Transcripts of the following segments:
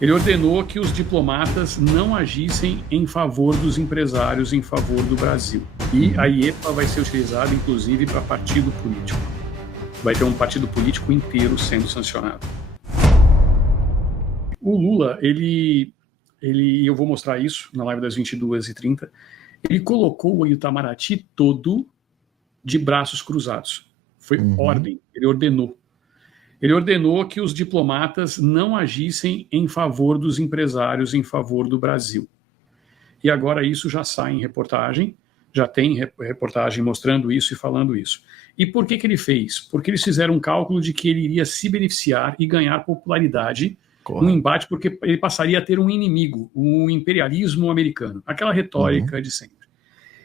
Ele ordenou que os diplomatas não agissem em favor dos empresários, em favor do Brasil. E a IEPA vai ser utilizada, inclusive, para partido político. Vai ter um partido político inteiro sendo sancionado. O Lula, eu vou mostrar isso na live das 22h30, ele colocou o Itamaraty todo de braços cruzados. Foi ordem, ele ordenou. Ele ordenou que os diplomatas não agissem em favor dos empresários, em favor do Brasil. E agora isso já sai em reportagem, já tem reportagem mostrando isso e falando isso. E por que ele fez? Porque eles fizeram um cálculo de que ele iria se beneficiar e ganhar popularidade no embate, porque ele passaria a ter um inimigo, o imperialismo americano. Aquela retórica de sempre.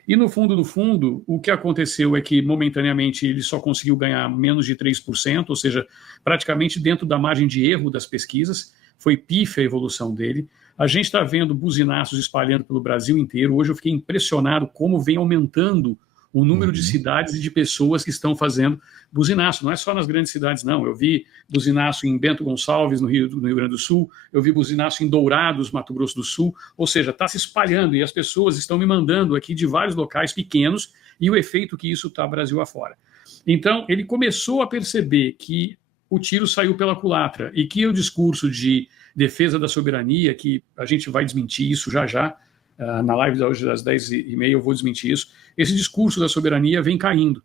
E no fundo, o que aconteceu é que, momentaneamente, ele só conseguiu ganhar menos de 3%, ou seja, praticamente dentro da margem de erro das pesquisas. Foi pífia a evolução dele. A gente está vendo buzinaços espalhando pelo Brasil inteiro. Hoje eu fiquei impressionado como vem aumentando o número de cidades e de pessoas que estão fazendo buzinaço. Não é só nas grandes cidades, não. Eu vi buzinaço em Bento Gonçalves, no Rio Grande do Sul. Eu vi buzinaço em Dourados, Mato Grosso do Sul. Ou seja, está se espalhando e as pessoas estão me mandando aqui de vários locais pequenos e o efeito que isso está Brasil afora. Então, ele começou a perceber que o tiro saiu pela culatra e que o discurso de defesa da soberania, que a gente vai desmentir isso já, na live de hoje das 10h30 eu vou desmentir isso, esse discurso da soberania vem caindo.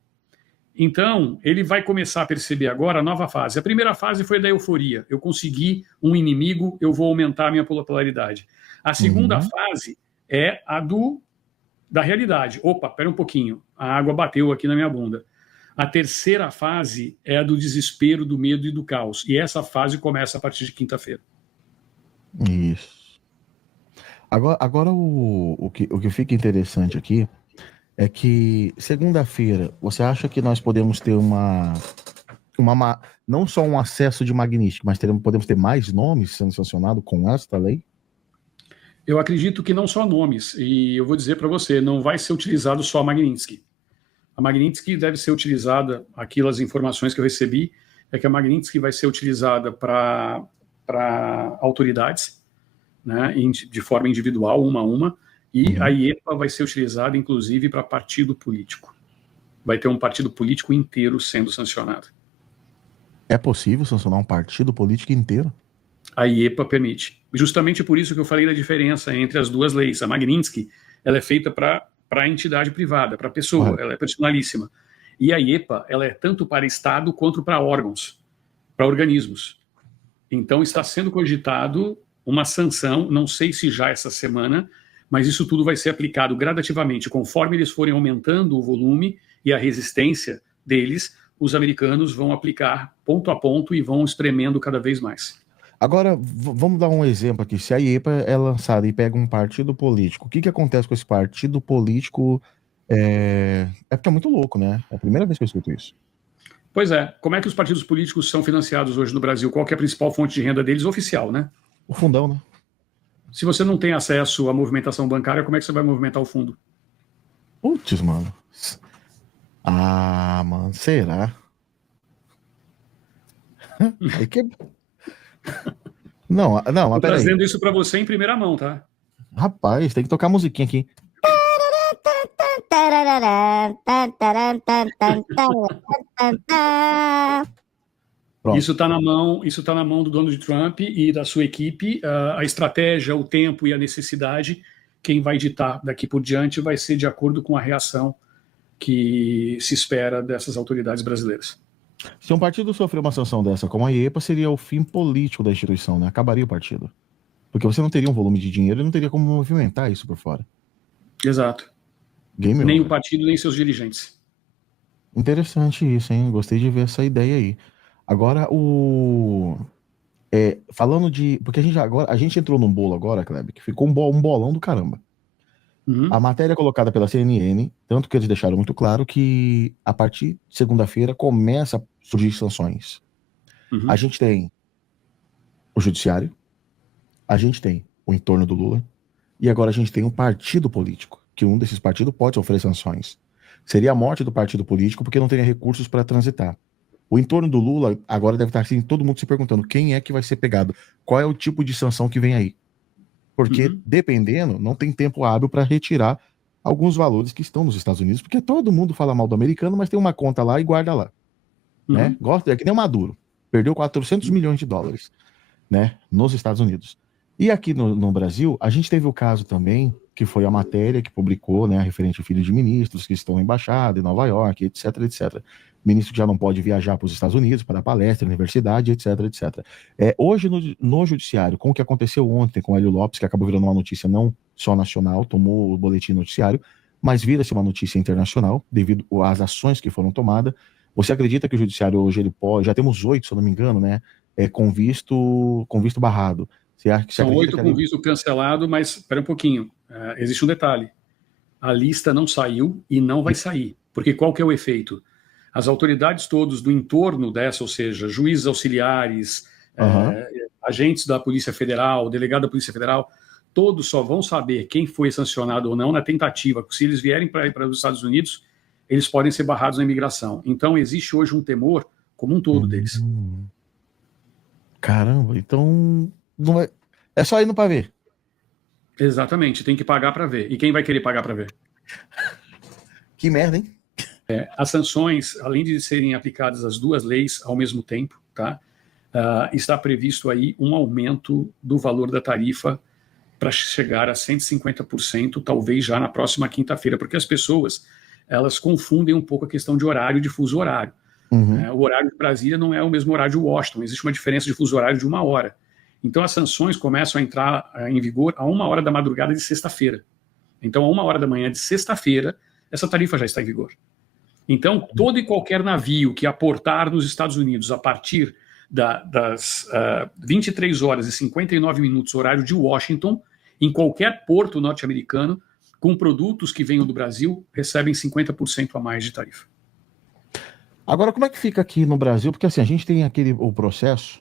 Então, ele vai começar a perceber agora a nova fase. A primeira fase foi da euforia. Eu consegui um inimigo, eu vou aumentar a minha popularidade. A segunda fase é a da realidade. Opa, espera um pouquinho, a água bateu aqui na minha bunda. A terceira fase é a do desespero, do medo e do caos. E essa fase começa a partir de quinta-feira. Isso. Agora o que fica interessante aqui é que segunda-feira, você acha que nós podemos ter não só um acesso de Magnitsky, mas podemos ter mais nomes sendo sancionados com esta lei? Eu acredito que não só nomes, e eu vou dizer para você, não vai ser utilizado só a Magnitsky. A Magnitsky deve ser utilizada, aquelas informações que eu recebi, é que a Magnitsky vai ser utilizada para autoridades, né, de forma individual, uma a uma, e a IEPA vai ser utilizada, inclusive, para partido político. Vai ter um partido político inteiro sendo sancionado. É possível sancionar um partido político inteiro? A IEPA permite. Justamente por isso que eu falei da diferença entre as duas leis. A Magnitsky, ela é feita para a entidade privada, para a pessoa, ela é personalíssima. E a IEPA, ela é tanto para Estado quanto para órgãos, para organismos. Então, está sendo cogitado uma sanção, não sei se já essa semana, mas isso tudo vai ser aplicado gradativamente. Conforme eles forem aumentando o volume e a resistência deles, os americanos vão aplicar ponto a ponto e vão espremendo cada vez mais. Agora, vamos dar um exemplo aqui. Se a IEPA é lançada e pega um partido político, o que acontece com esse partido político? É porque é muito louco, né? É a primeira vez que eu escuto isso. Pois é. Como é que os partidos políticos são financiados hoje no Brasil? Qual que é a principal fonte de renda deles? Oficial, né? O fundão, né? Se você não tem acesso à movimentação bancária, como é que você vai movimentar o fundo? Putz, mano. Ah, mano, será? Aí que... Não, mas peraí. Tô trazendo isso pra você em primeira mão, tá? Rapaz, tem que tocar musiquinha aqui. Pronto. Isso tá na mão do Donald Trump e da sua equipe. A estratégia, o tempo e a necessidade, quem vai ditar daqui por diante vai ser de acordo com a reação que se espera dessas autoridades brasileiras. Se um partido sofrer uma sanção dessa, como a IEPA, seria o fim político da instituição, né? Acabaria o partido. Porque você não teria um volume de dinheiro e não teria como movimentar isso por fora. Exato. Nem o partido, nem seus dirigentes. Interessante isso, hein? Gostei de ver essa ideia aí. Agora, falando de... Porque a gente entrou num bolo agora, Kleber, que ficou um bolão do caramba. A matéria colocada pela CNN, tanto que eles deixaram muito claro que a partir de segunda-feira começa a surgir sanções. A gente tem o judiciário, a gente tem o entorno do Lula, e agora a gente tem um partido político, que um desses partidos pode sofrer sanções. Seria a morte do partido político porque não teria recursos para transitar. O entorno do Lula agora deve estar assim, todo mundo se perguntando quem é que vai ser pegado, qual é o tipo de sanção que vem aí. Porque, dependendo, não tem tempo hábil para retirar alguns valores que estão nos Estados Unidos, porque todo mundo fala mal do americano, mas tem uma conta lá e guarda lá. Né? Gosta, é que nem o Maduro. Perdeu 400 milhões de dólares, né, nos Estados Unidos. E aqui no Brasil, a gente teve o caso também, que foi a matéria que publicou, né, referente a filhos de ministros que estão em embaixada em Nova York, etc, etc. Ministro que já não pode viajar para os Estados Unidos para palestra, universidade, etc, etc. Hoje, no judiciário, com o que aconteceu ontem com o Hélio Lopes, que acabou virando uma notícia não só nacional, tomou o boletim noticiário, mas vira-se uma notícia internacional, devido às ações que foram tomadas. Você acredita que o judiciário hoje, ele pode, já temos 8, se eu não me engano, né, com visto barrado. São 8 com visto cancelado, mas espera um pouquinho, existe um detalhe. A lista não saiu e não vai sair, porque qual que é o efeito? As autoridades todos do entorno dessa, ou seja, juízes auxiliares, agentes da Polícia Federal, delegado da Polícia Federal, todos só vão saber quem foi sancionado ou não na tentativa. Se eles vierem para os Estados Unidos, eles podem ser barrados na imigração. Então, existe hoje um temor como um todo deles. Caramba, então não é só indo para ver. Exatamente, tem que pagar para ver. E quem vai querer pagar para ver? Que merda, hein? As sanções, além de serem aplicadas as duas leis ao mesmo tempo, tá? Está previsto aí um aumento do valor da tarifa para chegar a 150%, talvez já na próxima quinta-feira, porque as pessoas elas confundem um pouco a questão de horário, de fuso horário. O horário de Brasília não é o mesmo horário de Washington, existe uma diferença de fuso horário de 1 hora. Então as sanções começam a entrar em vigor a 1 hora da madrugada de sexta-feira. Então a 1 hora da manhã de sexta-feira, essa tarifa já está em vigor. Então todo e qualquer navio que aportar nos Estados Unidos a partir das 23 horas e 59 minutos, horário de Washington, em qualquer porto norte-americano, com produtos que venham do Brasil, recebem 50% a mais de tarifa. Agora, como é que fica aqui no Brasil? Porque assim, a gente tem o processo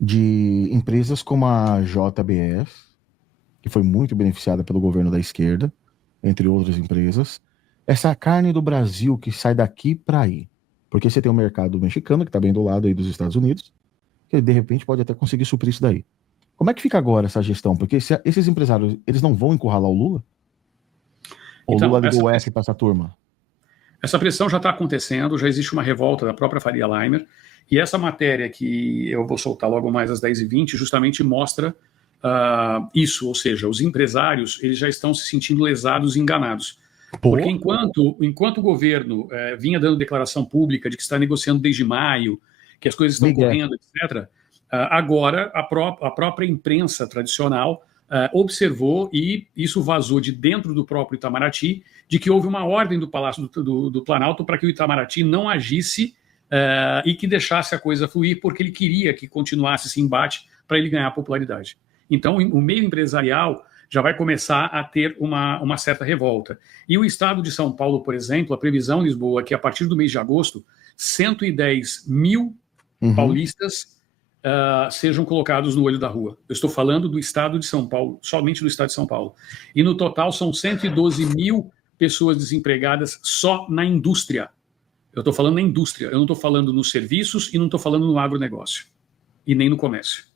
de empresas como a JBS, que foi muito beneficiada pelo governo da esquerda, entre outras empresas. Essa carne do Brasil que sai daqui para aí. Porque você tem o mercado mexicano, que está bem do lado aí dos Estados Unidos, que de repente pode até conseguir suprir isso daí. Como é que fica agora essa gestão? Porque esses empresários, eles não vão encurralar o Lula? Ou o Lula ligou F para essa turma? Essa pressão já está acontecendo, já existe uma revolta da própria Faria Limer, e essa matéria que eu vou soltar logo mais às 10h20 justamente mostra isso, ou seja, os empresários eles já estão se sentindo lesados e enganados. Porque enquanto o governo vinha dando declaração pública de que está negociando desde maio, que as coisas estão correndo, etc., agora a própria imprensa tradicional observou, e isso vazou de dentro do próprio Itamaraty, de que houve uma ordem do Palácio do Planalto para que o Itamaraty não agisse e que deixasse a coisa fluir, porque ele queria que continuasse esse embate para ele ganhar popularidade. Então, o meio empresarial já vai começar a ter uma certa revolta. E o estado de São Paulo, por exemplo, a previsão em Lisboa é que a partir do mês de agosto, 110 mil paulistas sejam colocados no olho da rua. Eu estou falando do estado de São Paulo, somente do estado de São Paulo. E no total são 112 mil pessoas desempregadas só na indústria. Eu estou falando na indústria, eu não estou falando nos serviços e não estou falando no agronegócio. E nem no comércio.